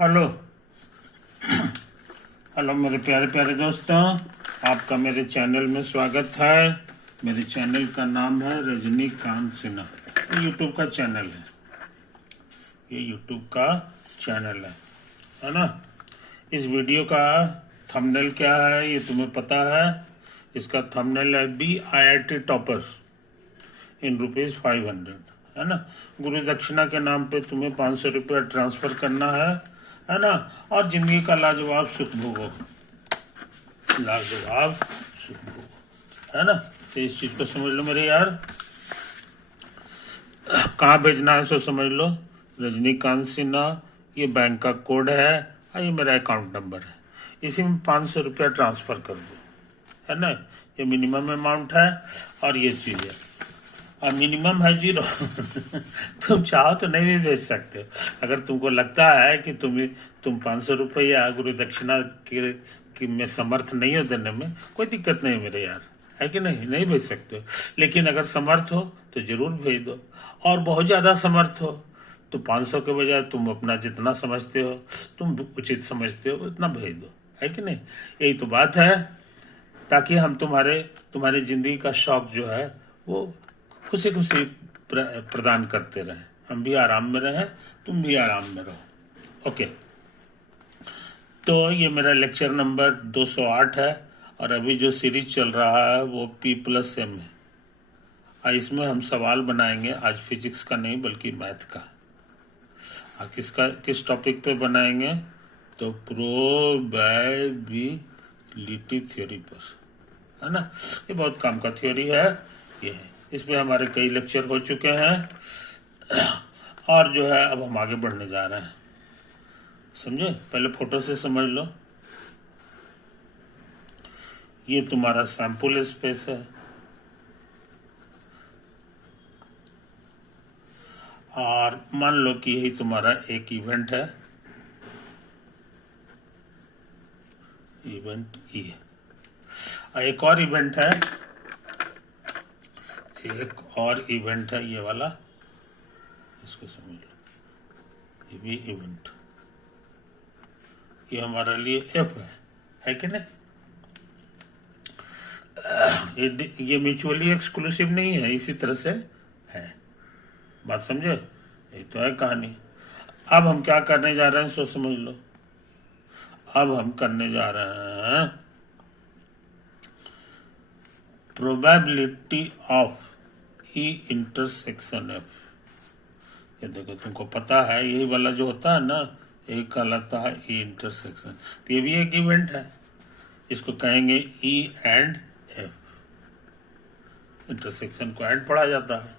Hello. Hello मेरे प्यारे प्यारे दोस्तों, आपका मेरे चैनल में स्वागत है। मेरे चैनल का नाम है रजनीकांत सिन्हा। ये यूट्यूब का चैनल है, ये यूट्यूब का चैनल है ना। इस वीडियो का थंबनेल क्या है ये तुम्हें पता है? इसका थंबनेल है BIT टॉपर्स इन ₹500, है ना। गुरु दक्षिणा के नाम पे तुम्हें 500 रुपया ट्रांसफर करना है ना। और जिंदगी का लाजवाब सुख भोगो, लाजवाब सुख भोगो, है ना। तो इस चीज को समझ लो मेरे यार। कहाँ भेजना है सो समझ लो। रजनीकांत सिन्हा, ये बैंक का कोड है और ये मेरा अकाउंट नंबर है। इसी में 500 रुपया ट्रांसफर कर दो, है ना। ये मिनिमम अमाउंट है और ये चीज है, और मिनिमम है 0। तुम चाहो तो नहीं भी भेज सकते हो। अगर तुमको लगता है कि तुम 500 रुपया गुरु दक्षिणा की में समर्थ नहीं हो देने में, कोई दिक्कत नहीं मेरे यार, है कि नहीं, नहीं भेज सकते हो। लेकिन अगर समर्थ हो तो जरूर भेज दो, और बहुत ज़्यादा समर्थ हो तो 500 के बजाय तुम अपना जितना समझते हो, तुम उचित समझते हो, उतना भेज दो, है कि नहीं। यही तो बात है, ताकि हम तुम्हारे जिंदगी का शौक जो है वो खुशी खुशी प्रदान करते रहें। हम भी आराम में रहें, तुम भी आराम में रहो। ओके, तो ये मेरा लेक्चर नंबर 208 है, और अभी जो सीरीज चल रहा है वो P+M है। और इसमें हम सवाल बनाएंगे, आज फिजिक्स का नहीं बल्कि मैथ का। किस टॉपिक पे बनाएंगे? तो प्रोबेबिलिटी थ्योरी पर, है ना। ये बहुत काम का थ्योरी है ये है। इसमें हमारे कई लेक्चर हो चुके हैं, और जो है अब हम आगे बढ़ने जा रहे हैं। समझे? पहले फोटो से समझ लो। ये तुम्हारा सैंपल स्पेस है, और मान लो कि यही तुम्हारा एक इवेंट है, इवेंट E। एक और इवेंट है, ये वाला, इसको समझ लो, ये भी इवेंट। ये हमारे लिए F है कि नहीं। ये म्यूचुअली एक्सक्लूसिव नहीं है, इसी तरह से है। बात समझे? ये तो है कहानी। अब हम क्या करने जा रहे हैं सो समझ लो। अब हम करने जा रहे हैं probability of E intersection F। ये देखो, तुमको पता है यही वाला जो होता है ना, यही कहलाता है E इंटरसेक्शन। तो ये भी एक इवेंट है, इसको कहेंगे E एंड F। इंटरसेक्शन को एंड पढ़ा जाता है।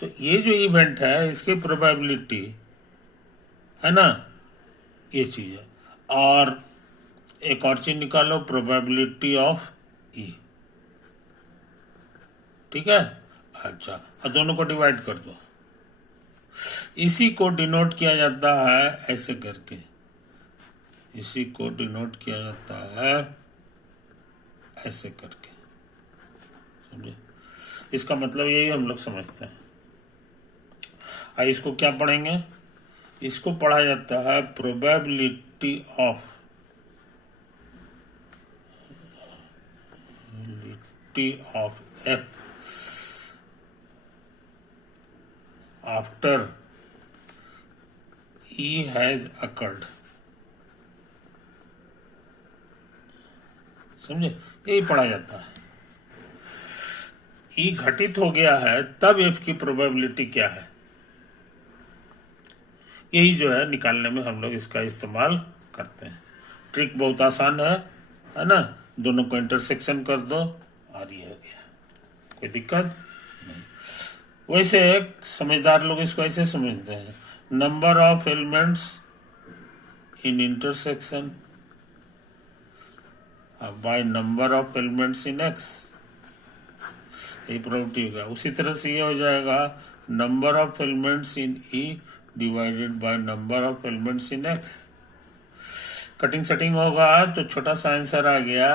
तो ये जो इवेंट है इसकी प्रोबेबिलिटी है ना, ये चीज है। और एक और चीज निकालो, प्रोबेबिलिटी ऑफ E। ठीक है, अच्छा, और दोनों को डिवाइड कर दो। इसी को डिनोट किया जाता है ऐसे करके, इसी को डिनोट किया जाता है ऐसे करके, समझे। इसका मतलब यही हम लोग समझते हैं। इसको क्या पढ़ेंगे? इसको पढ़ा जाता है probability of F after E has occurred. समझे? यही पढ़ा जाता है। E घटित हो गया है तब F की प्रोबेबिलिटी क्या है, यही जो है निकालने में हम लोग इसका इस्तेमाल करते हैं। ट्रिक बहुत आसान है ना। दोनों को इंटरसेक्शन कर दो और ये हो गया, कोई दिक्कत नहीं। वैसे समझदार लोग इसको ऐसे समझते हैं, number of elements in intersection by number of elements in X, ये प्रॉपर्टी होगा। उसी तरह से ये हो जाएगा, number of elements in E divided by number of elements in X। Cutting setting होगा तो छोटा सा आंसर आ गया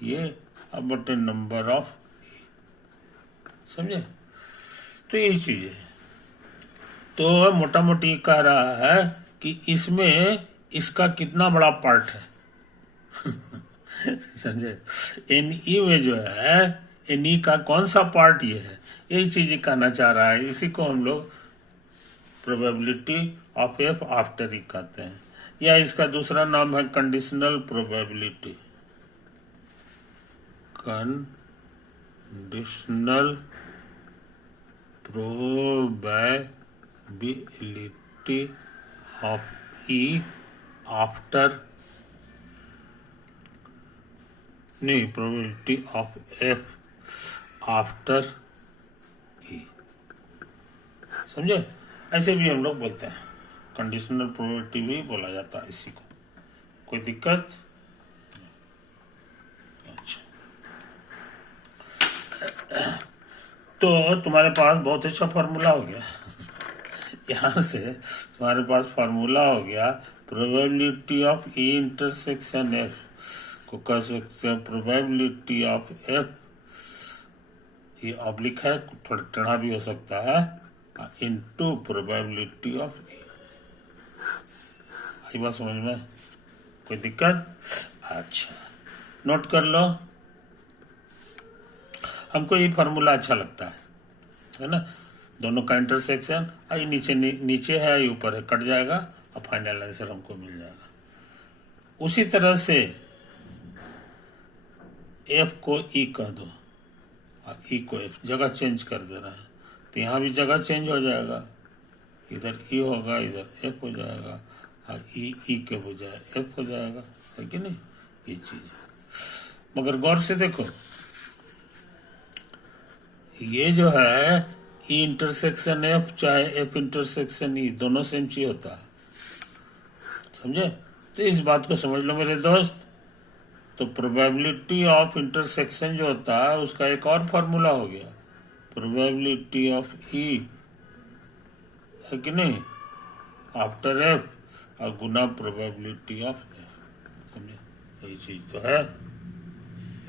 ये, अब बटे नंबर ऑफ E। समझे? तो यही चीज है। तो मोटा मोटी कह रहा है कि इसमें इसका कितना बड़ा पार्ट है। समझे? एनई में जो है एनई का कौन सा पार्ट ये है, यही चीज कहना चाह रहा है। इसी को हम लोग प्रोबेबिलिटी ऑफ एफ आफ्टर ई कहते हैं, या इसका दूसरा नाम है conditional probability. Conditional probability of E after, नहीं, प्रोबेबिलिटी ऑफ एफ आफ्टर ई। समझे? ऐसे भी हम लोग बोलते हैं, कंडीशनल प्रोबेबिलिटी भी बोला जाता है इसी को। कोई दिक्कत? अच्छा, तो तुम्हारे पास बहुत अच्छा फार्मूला हो गया। यहाँ से तुम्हारे पास फार्मूला हो गया probability of E intersection F को कह सकते हैं प्रोबेबिलिटी ऑफ एफ, ये ऑब्लिक है, थोड़ा टेढ़ा भी हो सकता है, इनटू प्रोबेबिलिटी ऑफ ए। आई बात समझ में? कोई दिक्कत? अच्छा, नोट कर लो। हमको ये फार्मूला अच्छा लगता है ना? दोनों का इंटरसेक्शन, ये नीचे नीचे है, ये ऊपर है, कट जाएगा और फाइनल आंसर हमको मिल जाएगा। उसी तरह से एफ को ई कह दो और ई को एफ, जगह चेंज कर दे रहा है तो यहाँ भी जगह चेंज हो जाएगा, इधर ई होगा, इधर एफ हो जाएगा, और ई के बजाय एफ हो जाएगा, है कि नहीं? ये चीज मगर गौर से देखो, ये जो है ई इंटरसेक्शन एफ चाहे एफ इंटरसेक्शन ई, दोनों सेम चीज होता है। समझे? तो इस बात को समझ लो मेरे दोस्त। तो प्रोबेबिलिटी ऑफ इंटरसेक्शन जो होता है उसका एक और फॉर्मूला हो गया, प्रोबेबिलिटी ऑफ ई, है कि नहीं, आफ्टर एफ, और गुना प्रोबेबिलिटी ऑफ एफ। समझे? यही चीज तो है,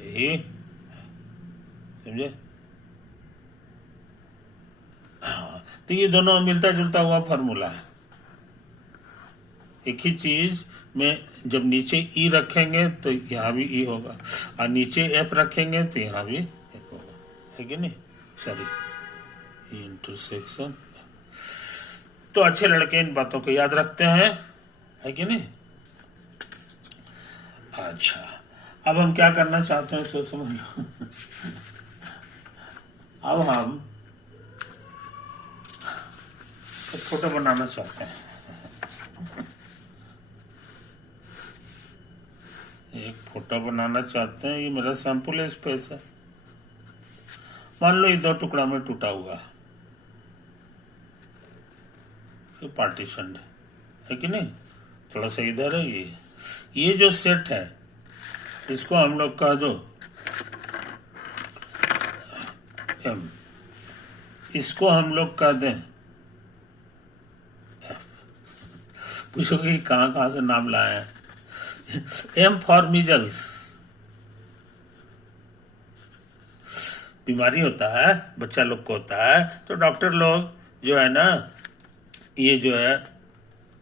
यही है। समझे? हाँ, तो ये दोनों मिलता जुलता हुआ फॉर्मूला है। एक ही चीज में जब नीचे ई रखेंगे तो यहाँ भी ई होगा, और नीचे एफ रखेंगे तो यहाँ भी एफ होगा, है कि नहीं? Sorry, intersection. तो अच्छे लड़के इन बातों को याद रखते हैं, है कि नहीं? अच्छा, अब हम क्या करना चाहते हैं सो समझ लो। अब हम एक फोटो बनाना चाहते हैं। एक फोटो बनाना चाहते हैं, ये मेरा सैंपल स्पेस है। मान लो ये दो टुकड़ा में टूटा हुआ है, ये पार्टीशन है कि नहीं? थोड़ा सा इधर है, ये जो सेट है इसको हम लोग कह दो एम, इसको हम लोग कह दें एफ। पूछोगे कि कहाँ कहाँ से नाम लाए हैं? एम फॉर मीजल्स, बीमारी होता है, बच्चा लोग को होता है, तो डॉक्टर लोग जो है ना, ये जो है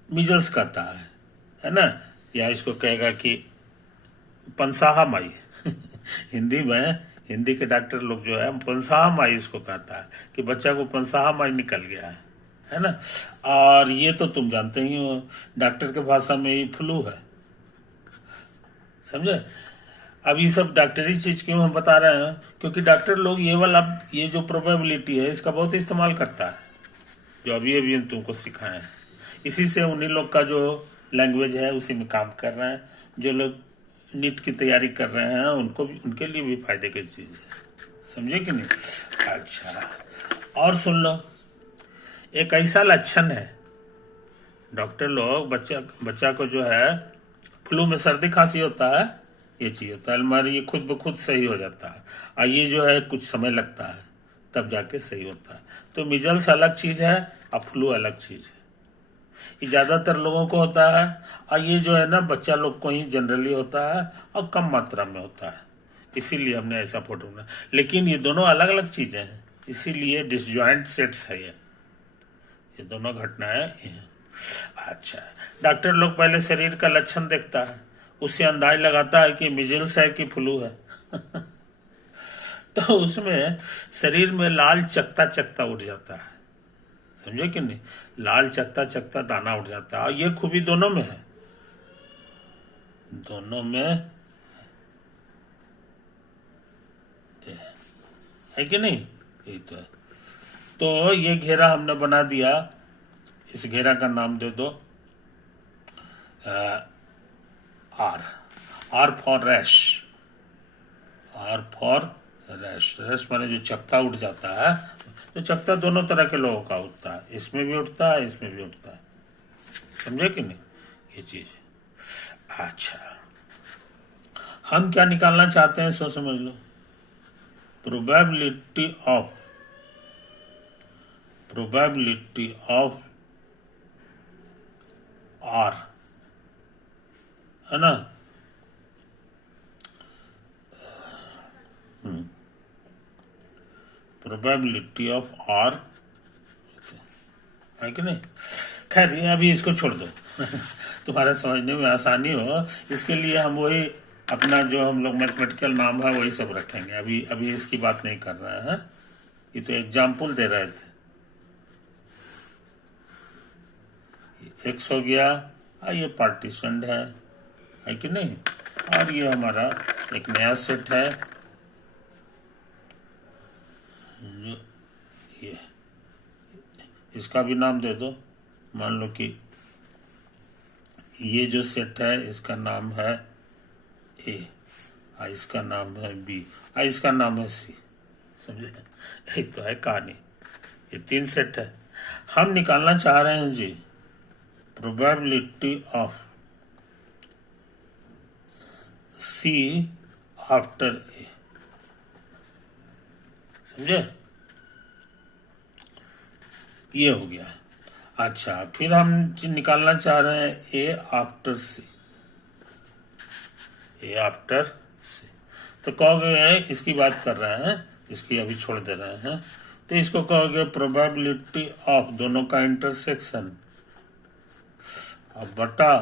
मीजल्स कहता है ना, या इसको कहेगा कि पंसाहा माई। हिंदी में, हिंदी के डॉक्टर लोग जो है पंसाहा माई इसको कहता है कि बच्चा को पंसाहा माई निकल गया है ना? और ये तो तुम जानते ही हो, डॉक्टर के भाषा में ये फ्लू है। समझे? अब ये सब डॉक्टरी चीज क्यों हम बता रहे हैं? क्योंकि डॉक्टर लोग ये वाला, ये जो प्रोबेबिलिटी है इसका बहुत इस्तेमाल करता है, जो अभी अभी हम तुमको सिखाए हैं। इसी से उन्हीं लोग का जो लैंग्वेज है उसी में काम कर रहे हैं। जो लोग नीट की तैयारी कर रहे हैं उनको भी, उनके लिए भी फायदे की चीज है। समझे कि नहीं? अच्छा, और सुन लो, एक ऐसा लक्षण है, डॉक्टर लोग बच्चा को जो है फ्लू में सर्दी खांसी होता है, ये चीज होता है, हमारी ये खुद ब खुद सही हो जाता है, और ये जो है कुछ समय लगता है तब जाके सही होता है। तो मिजल्स अलग चीज है और फ्लू अलग चीज है। ये ज्यादातर लोगों को होता है, और ये जो है ना बच्चा लोग को ही जनरली होता है और कम मात्रा में होता है, इसीलिए हमने ऐसा फोटो बनाया। लेकिन ये दोनों अलग अलग चीजें हैं, इसीलिए डिसजॉइंट सेट्स है ये दोनों घटनाएं हैं। अच्छा, डॉक्टर लोग पहले शरीर का लक्षण देखता है, उससे अंदाज लगाता है कि मिजल्स है कि फ्लू है। तो उसमें शरीर में लाल चकता चकता उठ जाता है, समझे कि नहीं? लाल चकता चकता दाना उठ जाता है, और ये खूबी दोनों में है, दोनों में है कि नहीं? यही तो है। तो ये घेरा हमने बना दिया, इस घेरा का नाम दे दो R. R for rash, R for rash. Rash माने जो चकता उठ जाता है, तो चकता दोनों तरह के लोगों का उठता है, इसमें भी उठता है, इसमें भी उठता है, समझे कि नहीं ये चीज? अच्छा, हम क्या निकालना चाहते हैं सो समझ लो। प्रोबेबिलिटी ऑफ आर, है ना? प्रोबेबिलिटी ऑफ आर है कि नहीं? खैर ये अभी इसको छोड़ दो। तुम्हारा समझने में आसानी हो, इसके लिए हम वही अपना जो हम लोग मैथमेटिकल नाम है वही सब रखेंगे। अभी अभी इसकी बात नहीं कर रहे हैं, ये तो एग्जाम्पल दे रहे थे। एक्स हो गया, ये पार्टीशन है कि नहीं? और ये हमारा एक नया सेट है, जो ये, इसका भी नाम दे दो। मान लो कि ये जो सेट है इसका नाम है ए, इसका नाम है बी, इसका नाम है सी, समझे? एक तो है कहानी, ये 3 सेट है। हम निकालना चाह रहे हैं जी प्रोबेबिलिटी ऑफ सी आफ्टर ए, समझे? ये हो गया। अच्छा, फिर हम निकालना चाह रहे हैं A after C, A after सी। तो कहोगे इसकी बात कर रहे हैं, इसकी अभी छोड़ दे रहे हैं, तो इसको कहोगे प्रोबेबिलिटी ऑफ दोनों का इंटरसेक्शन, अब बटा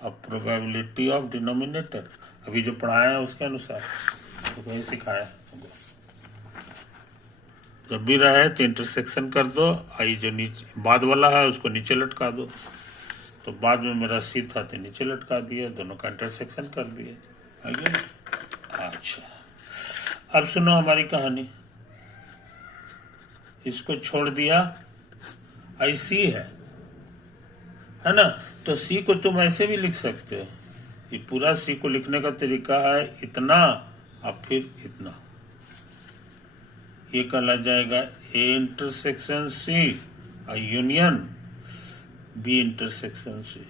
अब प्रोबेबिलिटी ऑफ डिनोमिनेटर। अभी जो पढ़ाया है उसके अनुसार तो कहीं सिखाया तुमको। जब भी रहे तो इंटरसेक्शन कर दो, आई जो नीचे बाद वाला है उसको नीचे लटका दो। तो बाद में मेरा सी था तो नीचे लटका दिया, दोनों का इंटरसेक्शन कर दिए, आगे। अच्छा, अब सुनो हमारी कहानी। इसको छोड़ दिया, आई सी है ना? तो सी को तुम ऐसे भी लिख सकते हो, ये पूरा सी को लिखने का तरीका है इतना और फिर इतना, ये कहला जाएगा ए इंटरसेक्शन सी और union B intersection C.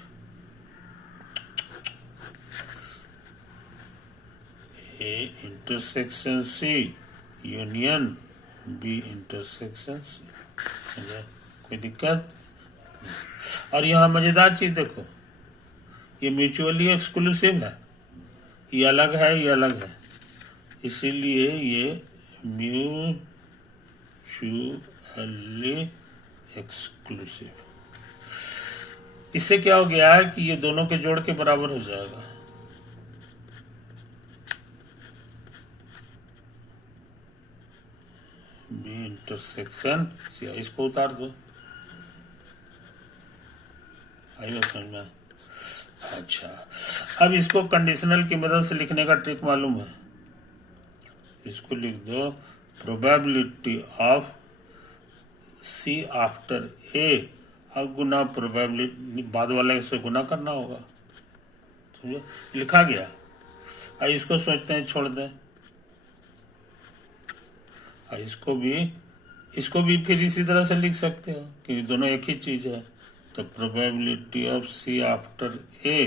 A intersection C union B intersection C, कोई दिक्कत? और यहाँ मजेदार चीज देखो, ये म्यूचुअली एक्सक्लूसिव है, ये अलग है, ये अलग है, इसीलिए ये म्यूचुअली एक्सक्लूसिव। इससे क्या हो गया है कि ये दोनों के जोड़ के बराबर हो जाएगा। बी इंटरसेक्शन सी, इसको उतार दो, आइए समझ में। अच्छा, अब इसको कंडीशनल की मदद से लिखने का ट्रिक मालूम है। इसको लिख दो प्रोबेबिलिटी ऑफ सी आफ्टर ए, अब गुना प्रोबेबिलिटी, बाद वाले से गुना करना होगा, समझे? लिखा गया। अब इसको सोचते हैं छोड़ दें, इसको भी फिर इसी तरह से लिख सकते हो क्योंकि दोनों एक ही चीज है। तो probability of C after A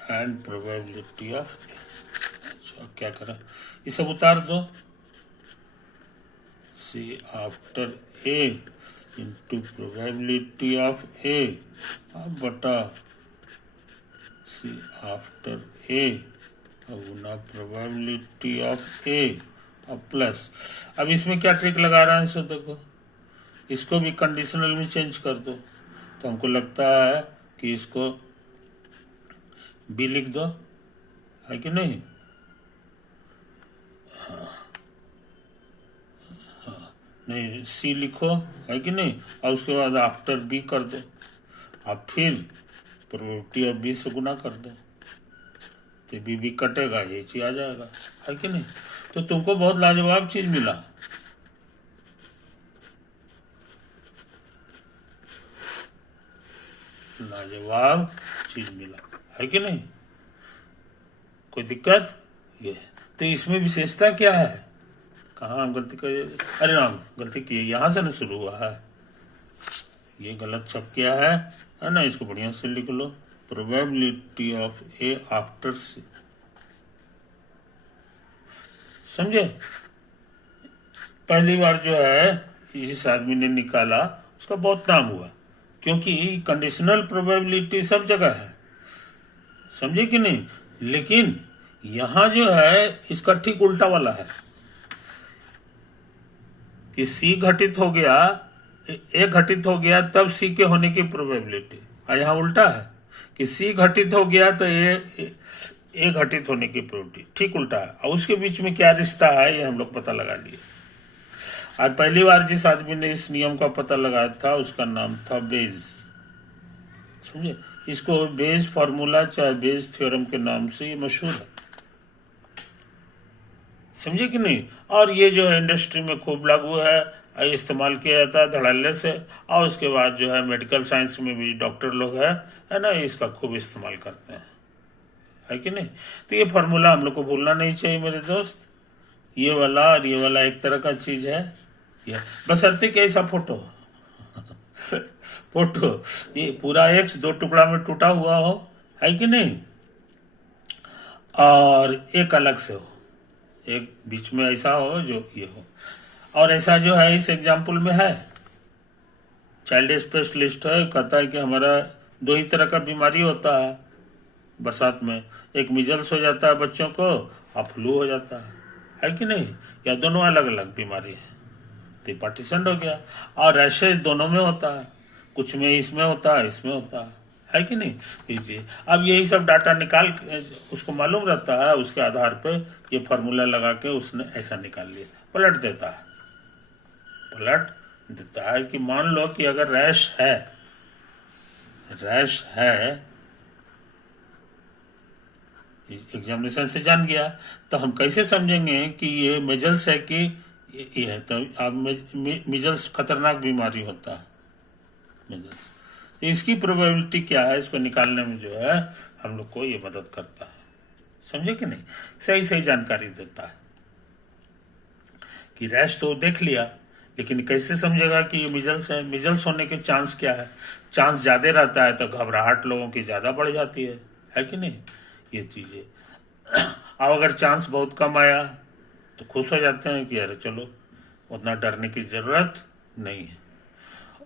and probability of A. अच्छा, क्या करें, ये सब उतार दो, C after A into probability of A बटा सी आफ्टर ए गुना प्रोबेबिलिटी ऑफ ए और प्लस। अब इसमें क्या ट्रिक लगा रहे हैं सो देखो, इसको भी कंडीशनल में चेंज कर दो। तो हमको लगता है कि इसको बी लिख दो, है कि नहीं? नहीं, सी लिखो, है कि नहीं? और उसके बाद आफ्टर बी कर दो, अब फिर प्रोबेबिलिटी ऑफ बी से गुना कर दो, तो बी कटेगा, ये चीज आ जाएगा, है कि नहीं? तो तुमको बहुत लाजवाब चीज मिला। लाजवाब चीज मिला, है कि नहीं? कोई दिक्कत? ये है। तो इसमें विशेषता क्या है? कहाँ हम गलती कर, अरे राम, गलती की है, यहाँ से ना शुरू हुआ है, ये गलत छप किया है ना? इसको बढ़िया से लिख लो, प्रोबेबिलिटी ऑफ ए आफ्टर सी, समझे? पहली बार जो है इस आदमी ने निकाला, उसका बहुत नाम हुआ, क्योंकि कंडीशनल प्रोबेबिलिटी सब जगह है, समझे कि नहीं? लेकिन यहां जो है इसका ठीक उल्टा वाला है कि सी घटित हो गया, ए घटित हो गया तब सी के होने की प्रोबेबिलिटी, और यहाँ उल्टा है कि सी घटित हो गया तो ए घटित होने की प्रोबेबिलिटी, ठीक उल्टा है। और उसके बीच में क्या रिश्ता है ये हम लोग पता लगा लिए। आज पहली बार जिस आदमी ने इस नियम का पता लगाया था उसका नाम था बेज, समझे? इसको बेज फार्मूला चाहे बेज थ्योरम के नाम से ये मशहूर है, समझे कि नहीं? और ये जो है इंडस्ट्री में खूब लागू है, इस्तेमाल किया जाता है धड़ल्ले से, और उसके बाद जो है मेडिकल साइंस में भी डॉक्टर लोग है ना, इसका खूब इस्तेमाल करते हैं, है कि नहीं? तो ये फार्मूला हम लोग को भूलना नहीं चाहिए मेरे दोस्त। ये वाला और ये वाला एक तरह का चीज है, ये बशर्ते कि ऐसा फोटो फोटो ये पूरा एक्स दो टुकड़ा में टूटा हुआ हो, है कि नहीं? और एक अलग से हो, एक बीच में ऐसा हो जो ये हो। और ऐसा जो है इस एग्जाम्पल में है, चाइल्ड स्पेशलिस्ट है, कहता है कि हमारा दो ही तरह का बीमारी होता है बरसात में, एक मिजल्स हो जाता है बच्चों को और फ्लू हो जाता है कि नहीं? या दोनों अलग अलग बीमारी है, तो पार्टीशन हो गया। और रैशेज दोनों में होता है, कुछ में इसमें होता है इसमें होता है कि नहीं? कीजिए, अब यही सब डाटा निकाल उसको मालूम रहता है, उसके आधार पे ये फार्मूला लगा के उसने ऐसा निकाल लिया, पलट देता है, पलट देता है कि मान लो कि अगर रैश है एग्जामिनेशन से जान गया, तो हम कैसे समझेंगे कि ये मेजल्स है कि ये है? तो अब मिजल्स खतरनाक बीमारी होता है, मिजल्स, तो इसकी प्रोबेबिलिटी क्या है, इसको निकालने में जो है हम लोग को ये मदद करता है, समझे कि नहीं? सही सही जानकारी देता है कि रैश तो देख लिया, लेकिन कैसे समझेगा कि ये मिजल्स है? मिजल्स होने के चांस क्या है? चांस ज्यादा रहता है तो घबराहट लोगों की ज्यादा बढ़ जाती है कि नहीं? ये चीजें अब अगर चांस बहुत कम आया तो खुश हो जाते हैं कि अरे चलो उतना डरने की जरूरत नहीं है।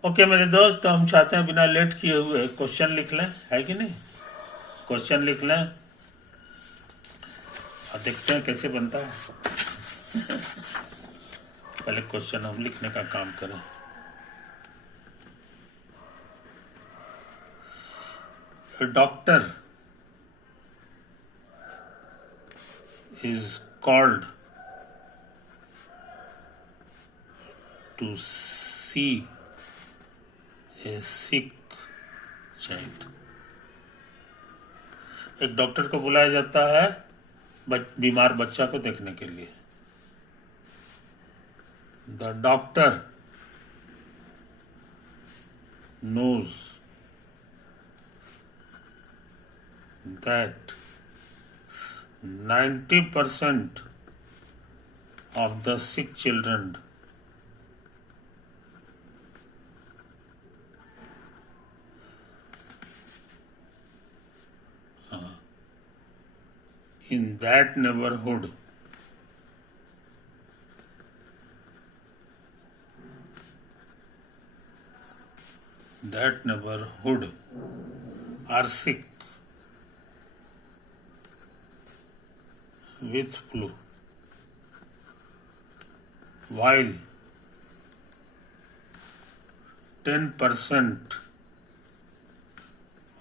ओके मेरे दोस्त, तो हम चाहते हैं बिना लेट किए हुए क्वेश्चन लिख लें, है कि नहीं? क्वेश्चन लिख लें और देखते हैं कैसे बनता है। पहले क्वेश्चन हम लिखने का काम करें। Doctor is called to see a sick child। एक डॉक्टर को बुलाया जाता है बीमार बच्चा को देखने के लिए। The doctor knows that 90% of the sick children in that neighborhood are sick with flu, while 10%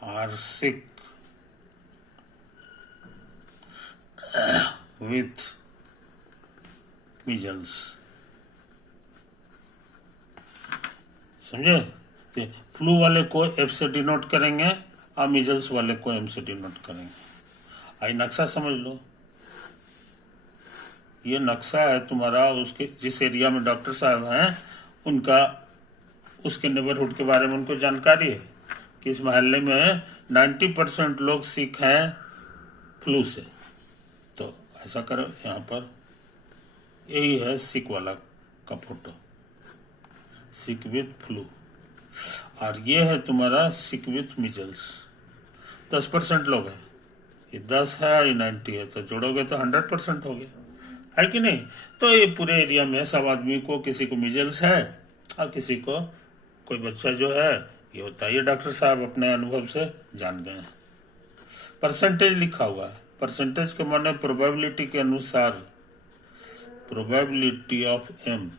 are sick with measles. समझे? तो फ्लू वाले को एफ से डिनोट करेंगे और मीजल्स वाले को एम से डिनोट करेंगे. आई नक्शा समझ लो. ये नक्शा है तुम्हारा उसके जिस एरिया में डॉक्टर साहब हैं उनका, उसके नेबरहुड के बारे में उनको जानकारी है कि इस मोहल्ले में 90% लोग सिक हैं फ्लू से. तो ऐसा करो, यहाँ पर यही है सिक वाला का फोटो, सिक विथ फ्लू. और ये है तुम्हारा सिक विथ मीजल्स. 10% लोग हैं. ये 10 है, ये 90 है, तो जोड़ोगे तो 100% हो गया, है कि नहीं? तो ये पूरे एरिया में सब आदमी को, किसी को मीजल्स है और किसी को कोई बच्चा जो है ये होता है. ये डॉक्टर साहब अपने अनुभव से जान गए हैं. परसेंटेज लिखा हुआ है. परसेंटेज के माने प्रोबेबिलिटी के अनुसार, प्रोबेबिलिटी ऑफ एम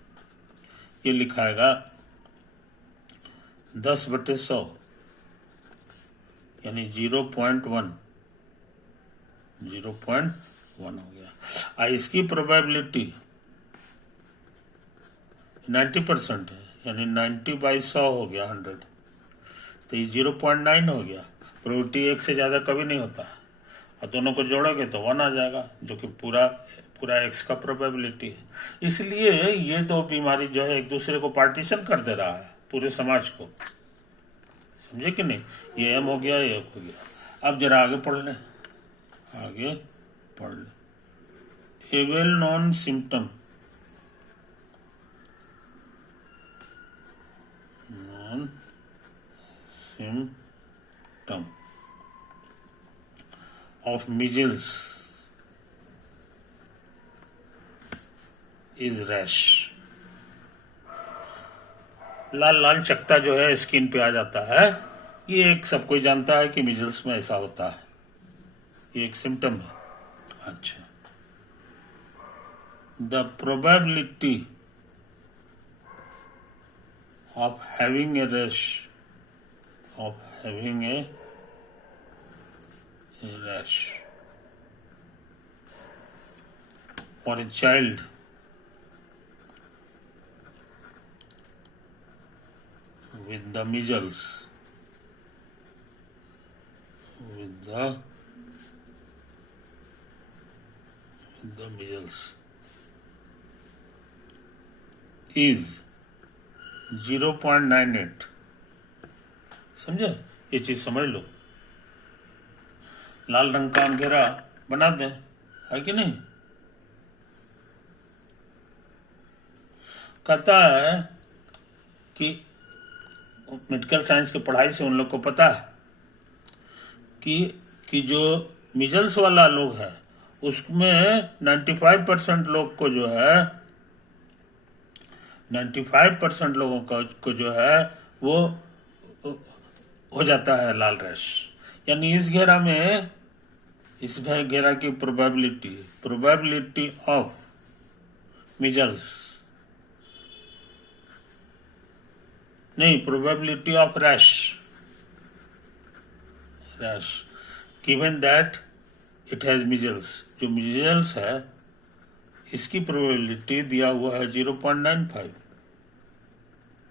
ये लिखाएगा 10/100 यानी 0.1 हो गया. और इसकी प्रोबेबिलिटी 90% है यानी 90/100 हो गया 100. तो ये 0.9 हो गया. प्रोबेबिलिटी 1 से ज़्यादा कभी नहीं होता है. और दोनों को जोड़ोगे तो 1 आ जाएगा, जो कि पूरा एक्स का प्रोबेबिलिटी है. इसलिए ये दो बीमारी जो है एक दूसरे को पार्टीशन कर दे रहा है पूरे समाज को. समझे कि नहीं? ये एम हो गया, ये हो गया. अब जरा आगे पढ़ ले. A well known symptom, of measles is rash. लाल लाल चकत्ता जो है स्किन पे आ जाता है. ये एक सब कोई जानता है कि मीजल्स में ऐसा होता है. ये एक सिम्टम है. अच्छा. The probability of having a rash, for a child with the measles, is 0.98. समझे? ये चीज समझ लो. लाल रंग का घेरा बना दें, है कि नहीं? कहता है कि मेडिकल साइंस की पढ़ाई से उन लोग को पता है कि जो मीजल्स वाला लोग है उसमें 95% लोग को जो है 95% लोगों को जो है वो हो जाता है लाल रैश. यानी इस घेरा में, इस घेरा की प्रोबेबिलिटी ऑफ मीजल्स नहीं, probability of rash given that it has measles. जो मीजल्स है इसकी प्रोबेबिलिटी दिया हुआ है 0.95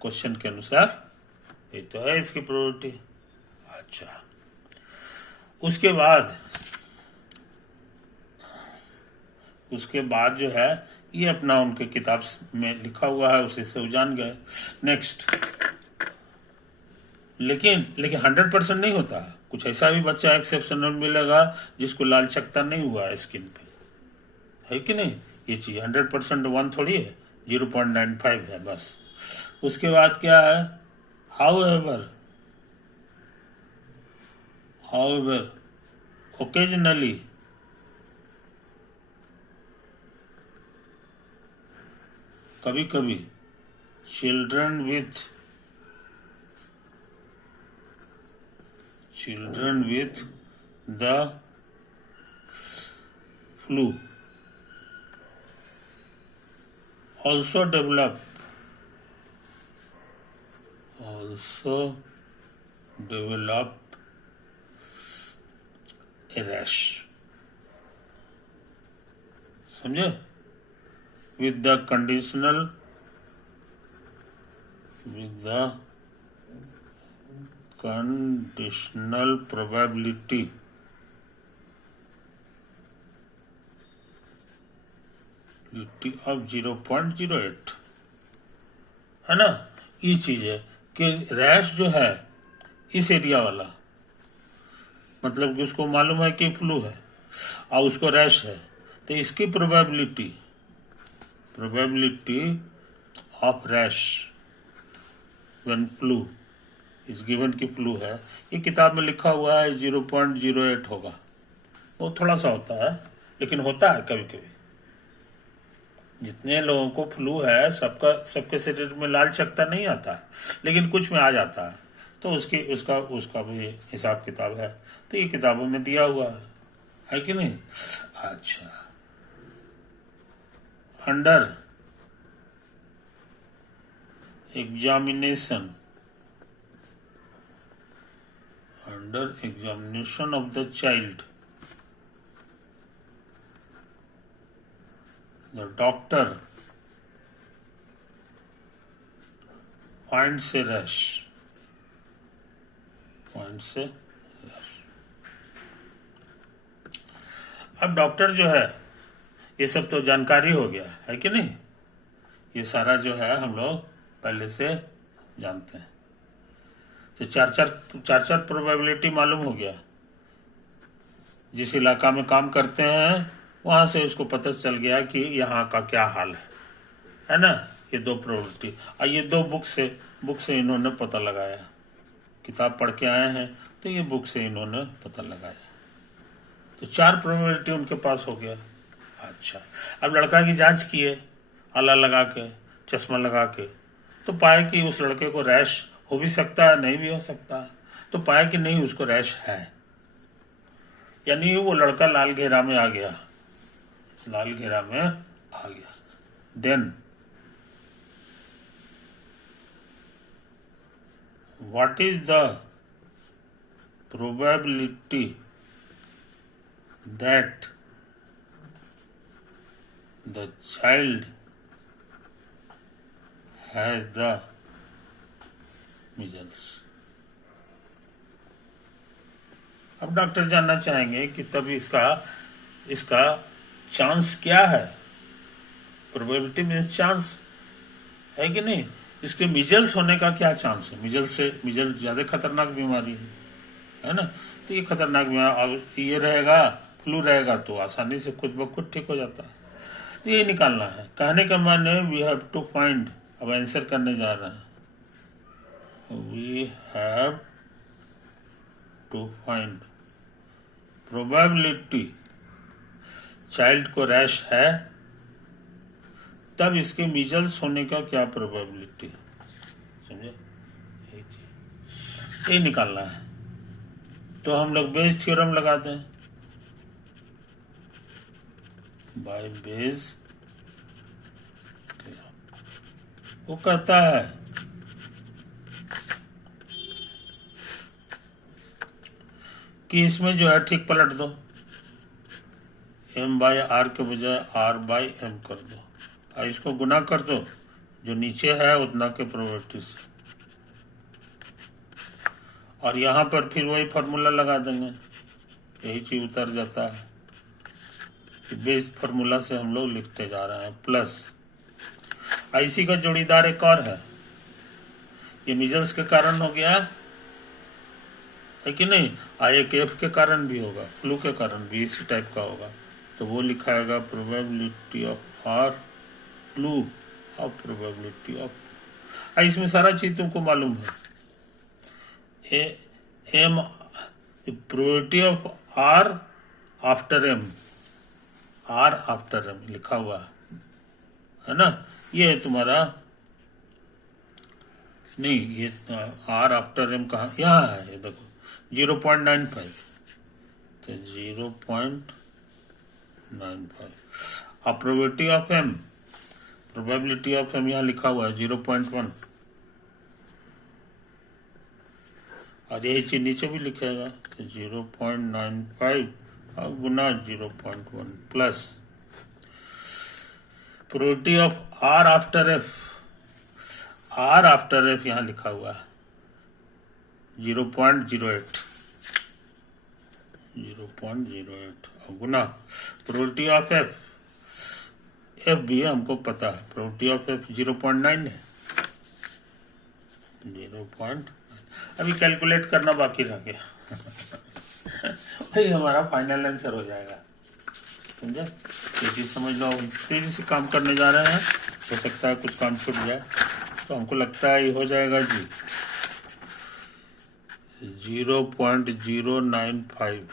क्वेश्चन के अनुसार. ये तो है इसकी प्रोबेबिलिटी. अच्छा. उसके बाद जो है ये अपना उनके किताब में लिखा हुआ है, उसी से वो जान गए. नेक्स्ट. लेकिन 100% नहीं होता. कुछ ऐसा भी बच्चा एक्सेप्शनल मिलेगा जिसको लाल चकत्ता नहीं हुआ है स्किन पे, है कि नहीं? ये चीज 100% 1 थोड़ी है, 0.95 है बस. उसके बाद क्या है? हाउएवर occasionally कभी children with the flu also develop A rash, समझे, with the conditional probability of 0.08, है ना। ये चीज है कि रैश जो है इस एरिया वाला, मतलब कि उसको मालूम है कि फ्लू है और उसको रैश है, तो इसकी probability of rash when flu इस गिवन की फ्लू है, ये किताब में लिखा हुआ है 0.08 होगा। वो थोड़ा सा होता है, लेकिन होता है कभी कभी। जितने लोगों को फ्लू है सबके शरीर में लाल चकत्ता नहीं आता, लेकिन कुछ में आ जाता है, तो उसका भी हिसाब किताब है। तो ये किताबों में दिया हुआ है कि नहीं। अच्छा, under examination of the child, the doctor finds a rash. अब डॉक्टर जो है, ये सब तो जानकारी हो गया है कि नहीं। ये सारा जो है हम लोग पहले से जानते हैं। तो चार प्रोबेबिलिटी मालूम हो गया। जिस इलाका में काम करते हैं वहां से उसको पता चल गया कि यहाँ का क्या हाल है ना। ये 2 प्रोबेबिलिटी, और ये 2 बुक से इन्होंने पता लगाया। किताब पढ़ के आए हैं तो ये बुक से इन्होंने पता लगाया। तो 4 प्रोबेबिलिटी उनके पास हो गया। अच्छा, अब लड़का की जांच किए आला लगा के, चश्मा लगा के, तो पाए कि उस लड़के को रैश हो भी सकता है, नहीं भी हो सकता है। तो पाया कि नहीं, उसको रैश है, यानी वो लड़का लाल घेरा में आ गया। Then what is the probability that the child has the measles. अब डॉक्टर जानना चाहेंगे कि तब इसका चांस क्या है। प्रोबेबिलिटी में चांस है कि नहीं। इसके मीजल्स होने का क्या चांस है। मीजल्स ज्यादा खतरनाक बीमारी है ना। तो ये खतरनाक बीमारी, अब ये रहेगा, फ्लू रहेगा तो आसानी से खुद ब खुद ठीक हो जाता है। तो ये निकालना है। कहने का माने वी हैव टू फाइंड, अब आंसर करने जा रहे हैं। We have to find probability child को रैश है, तब इसके मीजल्स होने का क्या प्रोबेबिलिटी, समझे। ये निकालना है। तो हम लोग बेज थ्योरम लगाते हैं। बाय बेज वो कहता है कि इसमें जो है ठीक पलट दो, m/r के बजाय r/m कर दो, और इसको गुना कर दो जो नीचे है उतना के प्रोबेबिलिटी से, और यहाँ पर फिर वही फार्मूला लगा देंगे। यही चीज उतर जाता है। बेस फार्मूला से हम लोग लिखते जा रहे हैं। प्लस आईसी का जोड़ीदार एक और है। ये मीजल्स के कारण हो गया है कि नहीं। IAKF के कारण भी होगा, फ्लू के कारण भी इसी टाइप का होगा। तो वो लिखाएगा probability of R flu of probability of. इसमें सारा चीज तुमको मालूम है। M probability of R after M, R after M लिखा हुआ है ना। ये है तुम्हारा, नहीं ये आर आफ्टर एम कहाँ, यहाँ है, ये देखो 0.95, तो 0.95। अब प्रोबेबिलिटी ऑफ एम यहाँ लिखा हुआ है 0.1। और यही चीज नीचे भी लिखेगा 0.95 और गुना 0.1 plus probability of R after F. R after F यहां लिखा हुआ है 0.08 और गुना प्रोबेबिलिटी ऑफ एफ। एफ भी हमको पता है, प्रोबेबिलिटी ऑफ एफ 0.9 है 0. अभी कैलकुलेट करना बाकी रह गया वही हमारा फाइनल आंसर हो जाएगा। समझे? ये चीज समझ लो। तेजी से काम करने जा रहे हैं, हो सकता है कुछ काम छूट जाए, तो हमको लगता है ये हो जाएगा जी 0.095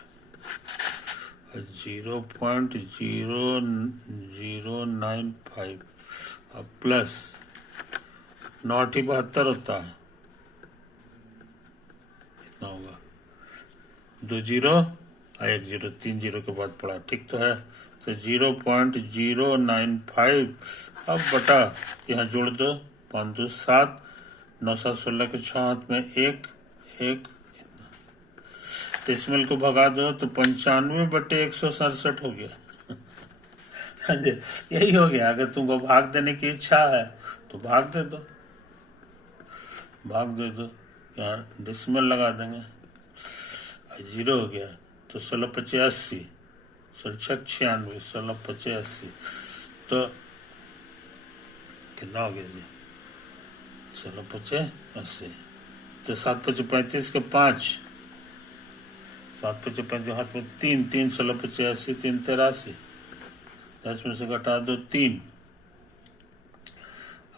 0.0095 और प्लस 9.72 होता है, कितना होगा 2 जीरो और 1 जीरो, 3 जीरो के बाद पड़ा, ठीक तो है। तो 0.095 अब बटा यहाँ जोड़ दो 5 2 7 9 7 16 के 6 हाथ में 1 1 डेसिमल को भगा दो तो 95/167 हो गया यही हो गया। अगर तुमको भाग देने की इच्छा है तो भाग दे दो, यार डेसिमल लगा देंगे, 0 हो गया तो 16 5 80, 16 96, 16 5 80, तो कितना हो गया जी 16 5 80, तो 7 5 35 के 5, 7 5 35 हाथ में 3 3 16 5 80 3 83, 10 में से घटा दो 3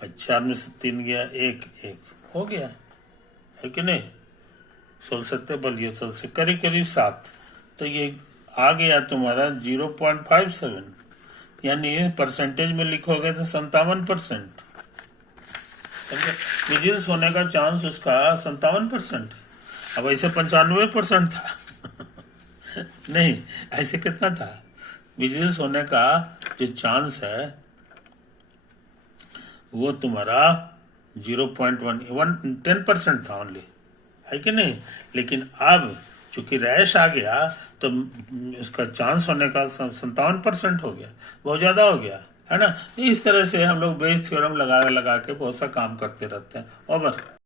और 4 में से 3 गया 1 1, हो गया है कि नहीं। 16 7 बलिए 16 से करीब करीब 7, तो ये आ गया तुम्हारा 0.57, यानी परसेंटेज में लिखोगे तो 57%। समझे? विजिल्स होने का चांस उसका 57%। अब ऐसे 95% था नहीं, ऐसे कितना था विजिल्स होने का जो चांस है वो तुम्हारा 10% था ओनली, है कि नहीं। लेकिन अब चूंकि रैश आ गया तो उसका चांस होने का 57% हो गया, बहुत ज्यादा हो गया, है ना। इस तरह से हम लोग बेस थ्योरम लगा के बहुत सा काम करते रहते हैं। ओवर।